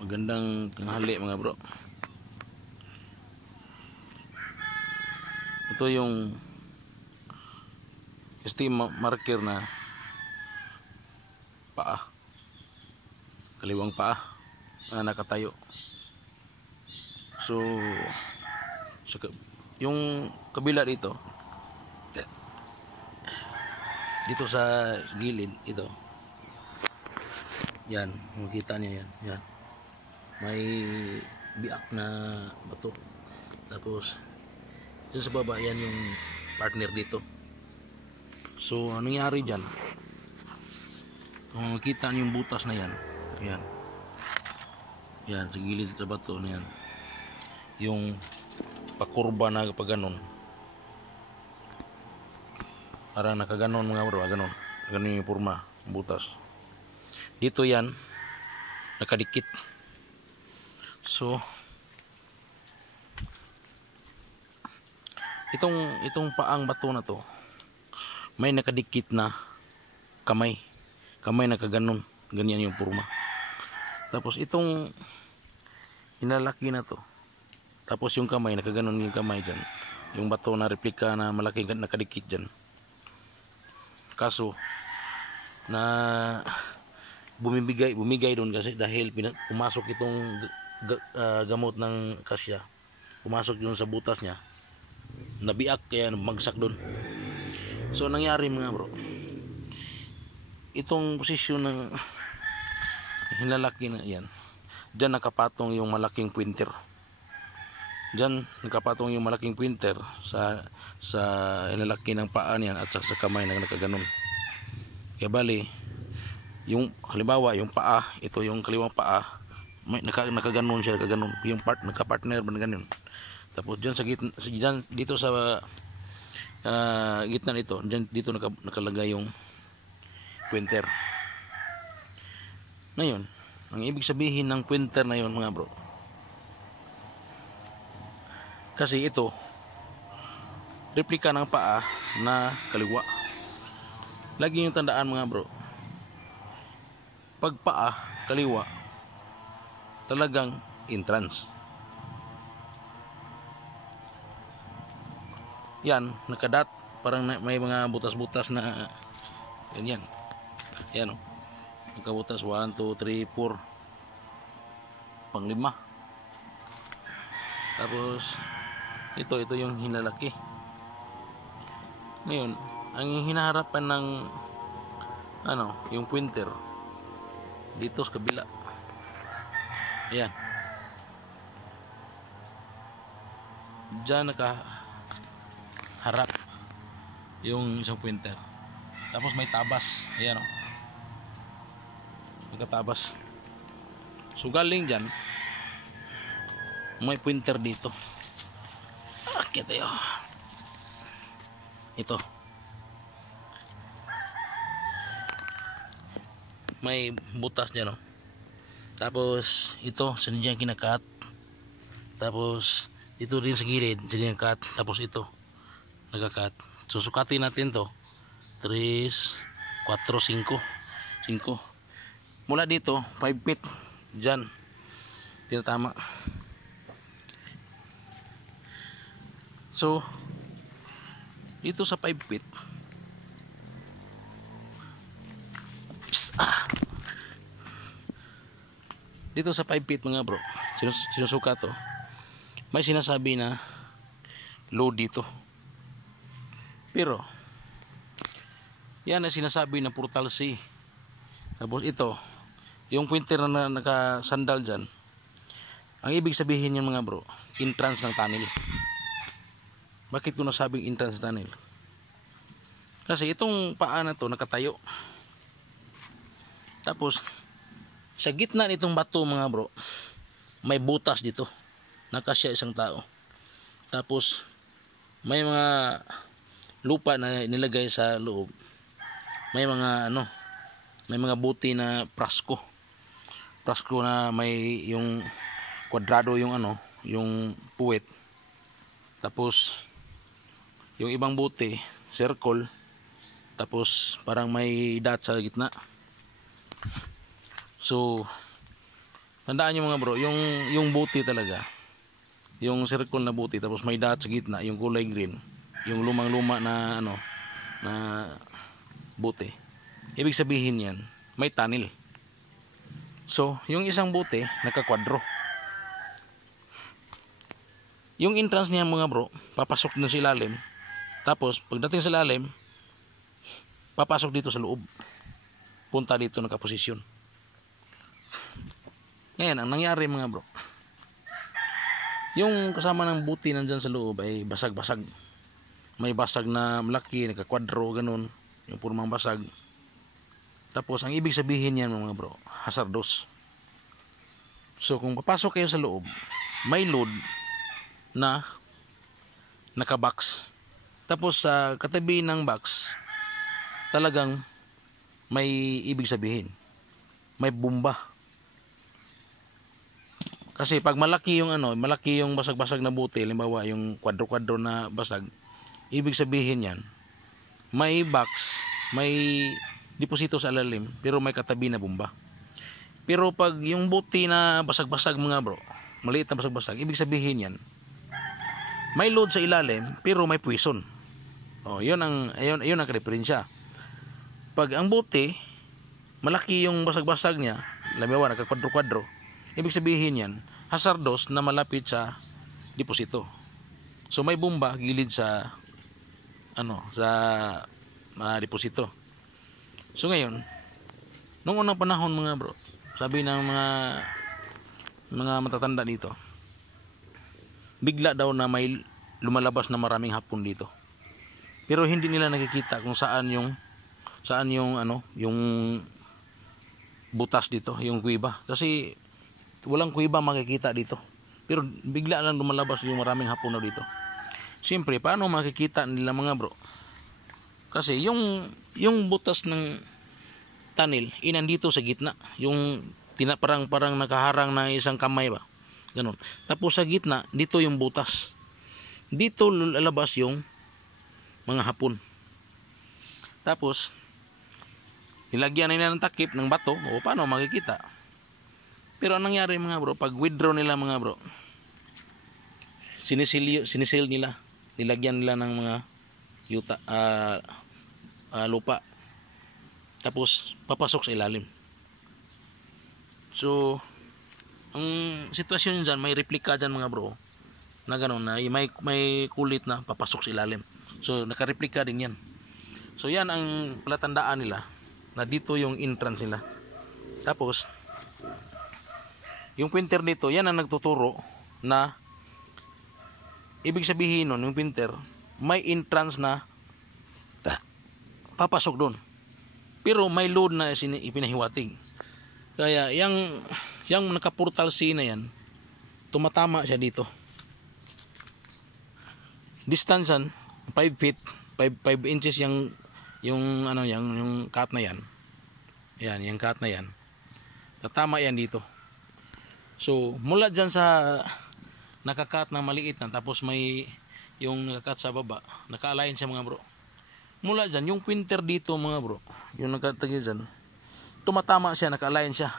Magandang tanghali mga bro. Ito yung steam marker na paa, kaliwang paa na nakatayo. So yung kabila dito sa gilid ito, yan, makikita niyo yan, may biak na bato. Tapos dyan sa baba, yan yung partner dito. So anong nangyari dyan, kung makita niyo yung butas na yan, yan sa gilid sa bato na yan, yung pakurba na paganon, para nakaganon mga bro, ganon yung purma, butas dito, yan nakadikit. So itong paang bato na to, may nakadikit na kamay nakaganon, ganyan yung purma. Tapos itong hinalaki na to, tapos yung kamay nakaganon, yung kamay dyan, yung bato na replika na malaki nakadikit dyan. Kaso na bumigay doon kasi dahil pumasok itong gamot ng kasya, pumasok doon sa butas niya, nabiak, kaya magsak doon. So nangyari mga bro, itong posisyon ng hinalaki na yan, dyan nakapatong yung malaking pointer, sa hinalaki ng paa niyan at sa kamay na nakaganon. Kaya bali, yung halimbawa yung paa, ito yung kaliwang paa, may nakaganon siya, nakaganon yung part, nakapartner ba na ganun. Tapos dyan sa gitna, dito sa gitna nito, dito nakalagay yung pointer. Ngayon, ang ibig sabihin ng pointer na yun mga bro, kasi ito replika ng paa na kaliwa. Lagi yung tandaan mga bro, pag paa kaliwa, talagang entrance. Yan, nakadat, parang may mga butas-butas na ganyan. Yan o, nakabutas 1, 2, 3, 4, pang 5. Tapos ito yung hinalaki. Ngayon, ang hinaharapan ng yung pointer dito sa kabila, ayan, dyan nakaharap yung isang pointer. Tapos may tabas, ayan o, nakatabas. So galing dyan may pointer dito. Akit tayo, ito may butas dyan, no? Tapos ito sinidyang kinakat, tapos ito din sa gilid sinidyang cut, tapos ito nagakat. Susukatin natin to 3, 4, 5 mula dito 5 feet dyan, tinatama. So dito sa 5 feet, dito sa 5 feet mga bro, sinusuka to, may sinasabi na low dito, pero yan ang sinasabi na portal C. Tapos ito yung pointer na nakasandal dyan, ang ibig sabihin yan mga bro, entrance ng tunnel. Bakit ko nasabing entrance tunnel? Kasi itong paa na to nakatayo, tapos sa gitna nitong bato mga bro, may butas dito, nakasya isang tao. Tapos may mga lupa na nilagay sa loob, may mga may mga buti na prasko na may yung kwadrado, yung yung puwet. Tapos yung ibang buti circle, tapos parang may dot sa gitna. So Tandaan nyo mga bro, yung buti talaga, yung circle na buti, tapos may dot sa gitna, yung kulay green, yung lumang-luma na ano, na buti. Ibig sabihin yan, may tunnel. So, yung isang buti, nakakwadro. Yung entrance niya mga bro, papasok dun sa ilalim. Tapos, pagdating sa ilalim, papasok dito sa loob. Punta dito nakaposisyon. Ngayon, ang nangyari mga bro, yung kasama ng buti nandyan sa loob ay basag-basag. May basag na malaki, nakakwadro, ganun. Yung purmang basag. Tapos, ang ibig sabihin yan mga bro, hazardous. So, kung papasok kayo sa loob, may load na nakabox. Tapos, sa katabi ng box, talagang may ibig sabihin. May bomba. Kasi pag malaki yung ano, malaki yung basag-basag na buti, halimbawa yung kwadro-kwadro na basag, ibig sabihin yan, may box, may deposito sa ilalim, pero may katabi na bomba. Pero pag yung buti na basag-basag mga bro, maliit na basag-basag, ibig sabihin yan, may load sa ilalim, pero may puwison. Oh, yun ang referensya. Pag ang buti, malaki yung basag-basag niya, halimbawa nagkakwadro-kwadro, ibig sabihin yan, hazardous na malapit sa deposito. So may bomba gilid sa deposito. So ngayon, nung unang panahon mga bro, sabi ng mga matatanda dito, bigla daw na may lumalabas na maraming hapon dito. Pero hindi nila nakikita kung saan yung butas dito, yung kuweba. Kasi walang kuweba makikita dito. Pero bigla lang lumalabas yung maraming hapon na dito. Siyempre, paano makikita nila mga bro? Kasi yung butas ng tunnel, inandito sa gitna. Yung parang nakaharang na isang kamay ba? Ganun. Tapos sa gitna, dito yung butas. Dito lalabas yung mga hapon. Tapos, nilagyan na nila ng takip ng bato. O paano makikita? Pero ang nangyari mga bro, pag withdraw nila mga bro, sinisil nila, nilagyan nila ng mga lupa, tapos papasok sa ilalim. So ang sitwasyon dyan, may replika dyan mga bro, na gano'n, na may kulit na papasok sa ilalim. So nakareplika din yan. So yan ang palatandaan nila, na dito yung entrance nila. Tapos yung printer dito, yan ang nagtuturo na ibig sabihin nun, yung printer, may entrance na papasok doon. Pero may load na ipinahiwatig. Kaya yung naka-portal C na yan, tumatama siya dito. Distance 5 feet, 5 inches yung cut na yan. Yan, yung cut na yan. Tatama yan dito. So, mula dyan sa nakakat na maliit na, tapos may yung nakakat sa baba, naka-align siya mga bro. Mula dyan, yung pointer dito mga bro, yung nakatagay dyan, tumatama siya, naka-align siya.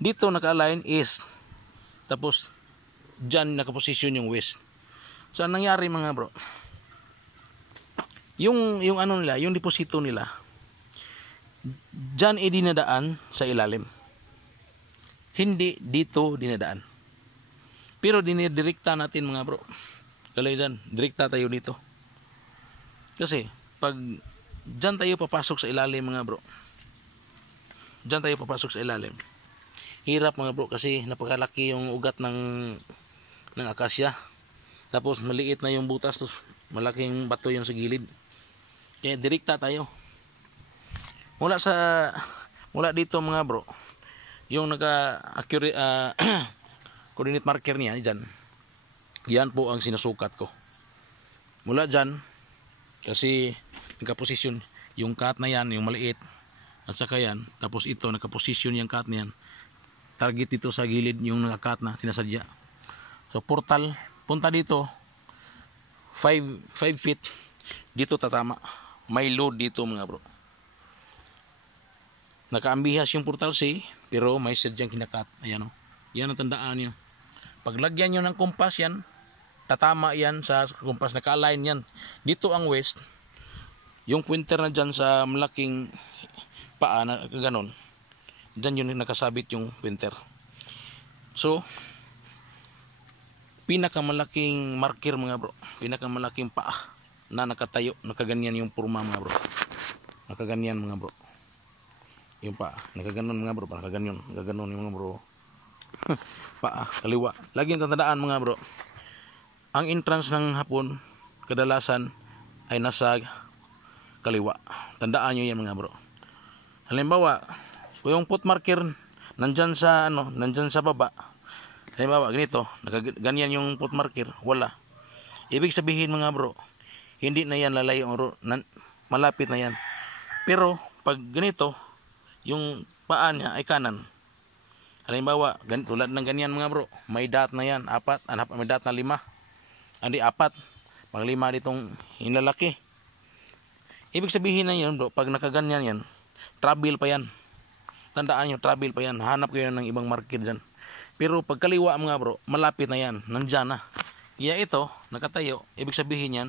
Dito naka-align east, tapos dyan nakaposisyon yung west. So, ang nangyari mga bro, yung deposito nila, dyan dinadaan sa ilalim. Hindi dito dinadaan. Pero dinidirekta natin mga bro. Kalay dyan, direkta tayo dito. Kasi pag dyan tayo papasok sa ilalim mga bro, dyan tayo papasok sa ilalim, hirap mga bro, kasi napakalaki yung ugat ng akasya. Tapos maliit na yung butas, tapos malaking bato yung sa gilid. Kaya direkta tayo. Mula dito mga bro, yung naka-accurate coordinate marker niya dyan, yan po ang sinusukat ko. Mula dyan, kasi nakaposisyon yung cut na yan, yung maliit, at saka yan, tapos ito nakaposisyon yung cut na yan, target dito sa gilid yung naka-cut na sinasadya. So portal, punta dito 5 feet, dito tatama. May load dito mga bro. Nakaambihas yung portal C, pero may sadyang kinakat. Ayan o. Yan ang tandaan nyo. Paglagyan nyo ng kumpas yan, tatama yan sa kumpas, naka-align yan. Dito ang west, yung pointer na dyan sa malaking paa na ganon, dyan yun nakasabit yung pointer. So, pinakamalaking marker mga bro, pinakamalaking paa na nakatayo, nakaganyan yung purma mga bro. Nakaganyan mga bro. Yung paa, nakaganon mga bro, nakaganyan, nakaganyan yung mga bro. Paa, kaliwa. Laging tatandaan mga bro, ang entrance ng hapon kadalasan ay nasa kaliwa. Tandaan nyo yan mga bro. Halimbawa, kung yung foot marker nandyan sa nandyan sa baba, halimbawa ganito, ganyan yung foot marker, wala. Ibig sabihin mga bro, hindi na yan lalayo, malapit na yan. Pero pag ganito, yung paa niya ay kanan. Halimbawa, tulad ng ganyan mga bro, may dot na yan, 4, may dot na 5. Hindi 4, pang 5 ditong inlalaki. Ibig sabihin na yun bro, pag nakaganyan yan, travel pa yan. Tandaan nyo, travel pa yan. Hanap kayo ng ibang marker dyan. Pero pag kaliwa mga bro, malapit na yan, nandyan na. Kaya ito, nakatayo, ibig sabihin yan,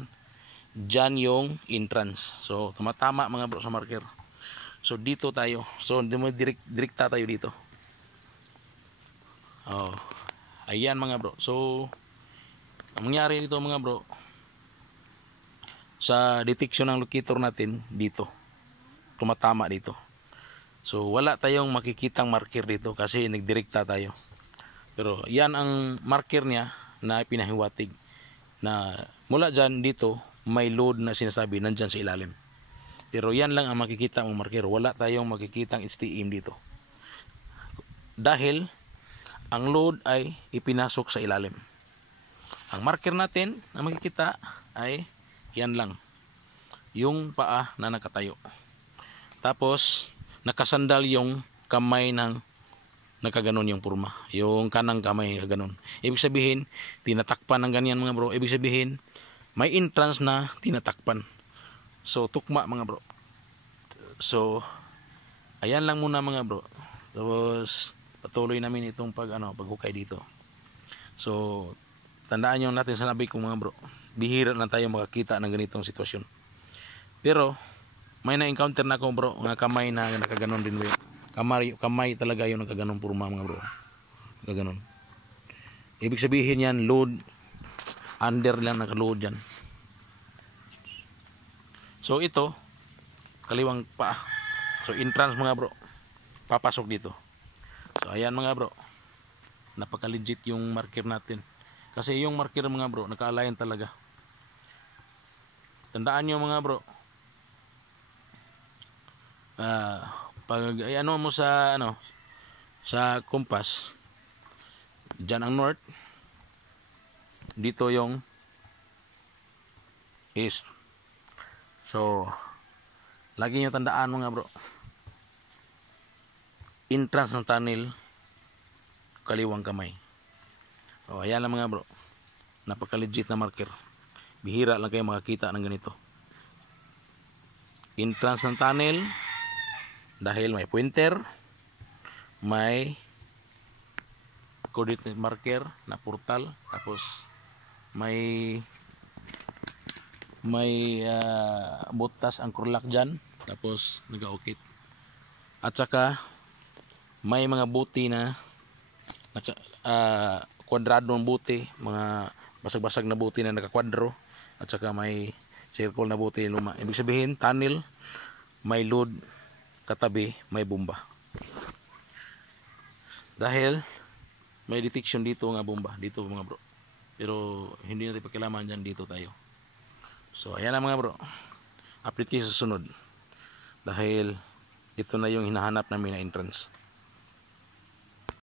dyan yung entrance. So, tumatama mga bro sa marker. So, dito tayo. So, direkta tayo dito. Oh, ayan mga bro. So, ang mangyari dito mga bro, sa detection ng locator natin, dito. Tumatama dito. So, wala tayong makikitang marker dito kasi nagdirekta tayo. Pero, yan ang marker niya na pinahiwatig. Na mula dyan dito, may load na sinasabi nandyan sa ilalim. Pero yan lang ang makikita mong marker. Wala tayong makikitang STM dito. Dahil ang load ay ipinasok sa ilalim. Ang marker natin na makikita ay yan lang. Yung paa na nakatayo. Tapos nakasandal yung kamay ng nakaganon yung purma. Yung kanang kamay nakaganon. Ibig sabihin, tinatakpan ng ganyan mga bro. Ibig sabihin, may entrance na tinatakpan. So, tukma mga bro. So, ayan lang muna mga bro. Tapos, patuloy namin itong paghukay dito. So, tandaan nyo natin sanabi ko mga bro. Bihira na tayo makakita ng ganitong sitwasyon. Pero, may na-encounter na ako bro. Mga kamay na nakaganon din bro. Kamay talaga yung nakaganon purma mga bro. Nakaganon. Ibig sabihin yan, load. Under lang nakaload yan. So ito, kaliwang paa. So entrance mga bro, papasok dito. So ayan mga bro, napaka-legit yung marker natin. Kasi yung marker mga bro, naka-align talaga. Tandaan nyo mga bro, pag mo sa sa compass, dyan ang north, dito yung east. So, lagi nyo tandaan mga bro, entrance ng tunnel, kaliwang kamay. O, ayan lang mga bro, napaka-legit na marker. Bihira lang kayo makakita ng ganito. Entrance ng tunnel, dahil may pointer, may coordinate marker na portal, tapos may butas ang kurlak dyan, tapos nag-aukit, at saka may mga buti na kwadradong buti, mga basag-basag na buti na nakakwadro, at saka may circle na buti luma. Ibig sabihin tunnel, may load, katabi may bomba, dahil may detection dito nga bomba dito mga bro. Pero hindi natin pakialaman dyan, dito tayo. So ayan na mga bro, update kayo sa sunod. Dahil ito na yung hinahanap namin na entrance.